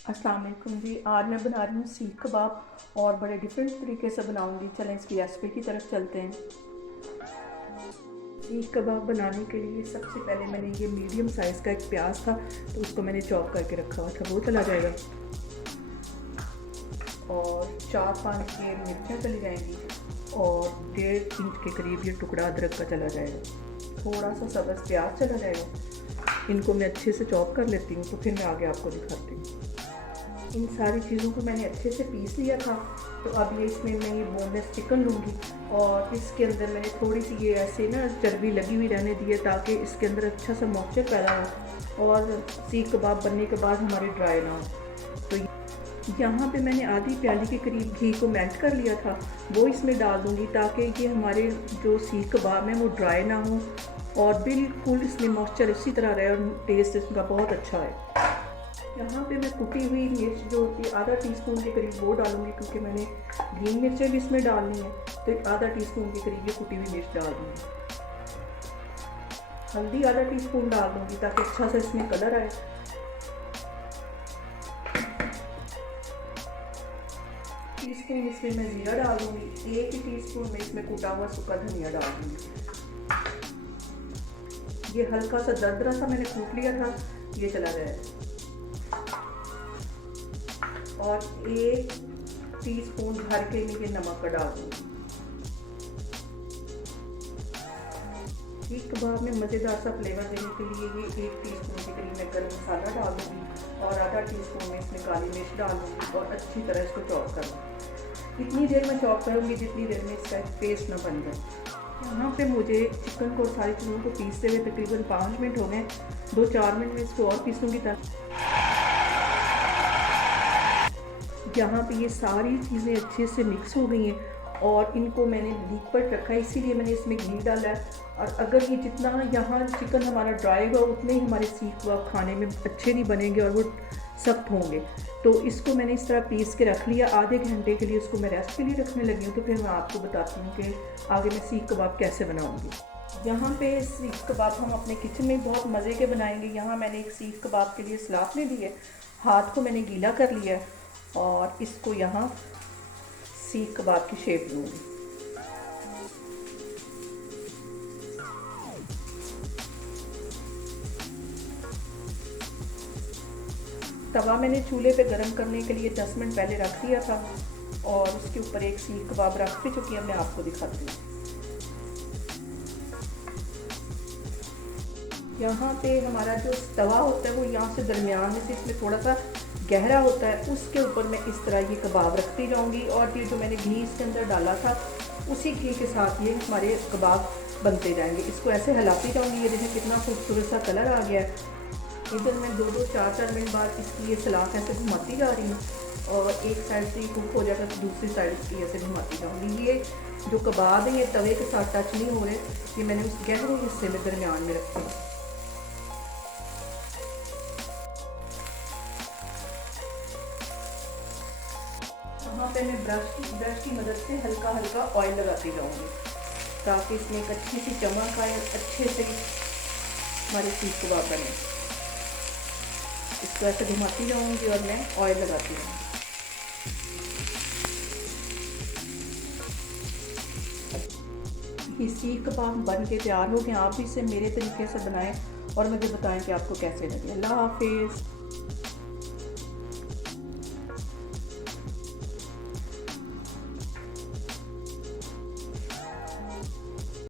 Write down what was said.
अस्सलाम वालेकुम जी। आज मैं बना रही हूँ सीख कबाब और बड़े डिफरेंट तरीके से बनाऊँगी। चलें इसकी रेसिपी की तरफ चलते हैं। सीख कबाब बनाने के लिए सबसे पहले मैंने ये मीडियम साइज़ का एक प्याज था, तो उसको मैंने चॉप करके रखा हुआ था, वो चला जाएगा। और 4-5 ये मिर्चें चली जाएंगी और 1.5 इंच के करीब ये टुकड़ा अदरक का चला जाएगा। थोड़ा सा सब्ज़ प्याज चला जाएगा। इनको मैं अच्छे से चॉप कर लेती हूँ, तो फिर मैं आगे आपको दिखाती हूँ। इन सारी चीज़ों को मैंने अच्छे से पीस लिया था। तो अब ये इसमें मैं ये बोनलेस चिकन लूँगी और इसके अंदर मैंने थोड़ी सी ये ऐसे ना चर्बी लगी हुई रहने दी है, ताकि इसके अंदर अच्छा सा मॉइस्चर पैदा हो और सीख कबाब बनने के बाद हमारे ड्राई ना हो। तो यहाँ पे मैंने आधी प्याली के करीब घी को मेल्ट कर लिया था, वो इसमें डाल दूँगी ताकि ये हमारे जो सीख कबाब हैं वो ड्राई ना हो और बिल्कुल इसमें मॉइस्चर इसी तरह रहे और टेस्ट इसका बहुत अच्छा है। यहाँ पे मैं कुटी हुई मिर्च जो होती है आधा टीस्पून के करीब वो डालूँगी, क्योंकि मैंने ग्रीन मिर्चें भी इसमें डालनी है, तो एक आधा टीस्पून के करीब ये कुटी हुई मिर्च डाल दूँगी। हल्दी आधा टीस्पून डाल दूँगी ताकि अच्छा सा इसमें कलर आए। टीस्पून इसमें मैं ज़ीरा डाल दूँगी। 1 ही टीस्पून में इसमें कूटा हुआ सूखा धनिया डाल दूँगी। ये हल्का सा दरदरा सा मैंने कूट लिया था, ये चला जाएगा। और 1 टीस्पून भर के मैं ये नमक का डाल दूँगी। सीख कबाब में मज़ेदार सा फ्लेवर देने के लिए ये 1 टीस्पून के करीब मैं गरम मसाला डाल दूँगी और आधा टीस्पून में इसमें काली मिर्च डाल दूँगी और अच्छी तरह इसको चॉप कर लूँगी। इतनी देर में चॉप करूँगी जितनी देर में इसका पेस्ट ना बन जाए। यहाँ पे मुझे चिकन को और सारी चीज़ों को पीसते हुए तकरीबन 5 मिनट हो गए। 2-4 मिनट में इसको और पीसूँगी ताकि यहाँ पे ये सारी चीज़ें अच्छे से मिक्स हो गई हैं और इनको मैंने लिक्विड रखा है, इसीलिए मैंने इसमें घी डाला है। और अगर ये जितना यहाँ चिकन हमारा ड्राई होगा उतने ही हमारे सीख कबाब खाने में अच्छे नहीं बनेंगे और वो सख्त होंगे। तो इसको मैंने इस तरह पीस के रख लिया। आधे घंटे के लिए इसको मैं रेस्ट के लिए रखने लगी हूँ, तो फिर मैं आपको बताती हूँ कि आगे मैं सीख कबाब कैसे बनाऊँगी। यहाँ पे सीख कबाब हम अपने किचन में बहुत मज़े के बनाएंगे। यहाँ मैंने एक सीख कबाब के लिए सलाद ले ली है, हाथ को मैंने गीला कर लिया है और इसको यहाँ सीख कबाब की शेप दूँगी। तवा मैंने चूल्हे पे गरम करने के लिए 10 मिनट पहले रख दिया था और उसके ऊपर एक सीख कबाब रख भी चुकी है, मैं आपको दिखाती हूँ। यहाँ पे हमारा जो तवा होता है वो यहाँ से दरमियान में से इसमें थोड़ा सा गहरा होता है, उसके ऊपर मैं इस तरह ये कबाब रखती जाऊँगी और ये जो मैंने घी इसके अंदर डाला था उसी घी के साथ ये हमारे कबाब बनते जाएंगे। इसको ऐसे हिलाती जाऊँगी। ये देखें कितना खूबसूरत सा कलर आ गया है। इधर मैं 2-2, 4-4 मिनट बाद इसकी ये सलाख ऐसे घुमाती जा रही हूँ और एक साइड से कुक हो जाएगा तो दूसरी साइड इसकी ऐसे घुमाती जाऊँगी। ये जो कबाब है ये तवे के साथ टच नहीं हो रहे, ये मैंने उस गहरे हिस्से में दरमियान में रखी है। यहाँ पे मैं ब्रश की मदद से हल्का हल्का ऑयल लगाती जाऊँगी ताकि इसमें एक अच्छी सी चमक आए, अच्छे से हमारे सीख कबाब बने। इसको ऐसे घुमाती जाऊँगी और मैं ऑयल लगाती जाऊँगी। ये सीख कबाब बन के तैयार हो गए। आप भी इसे मेरे तरीके से बनाएं और मुझे बताएं कि आपको कैसे लगे। अल्लाह हाफिज़।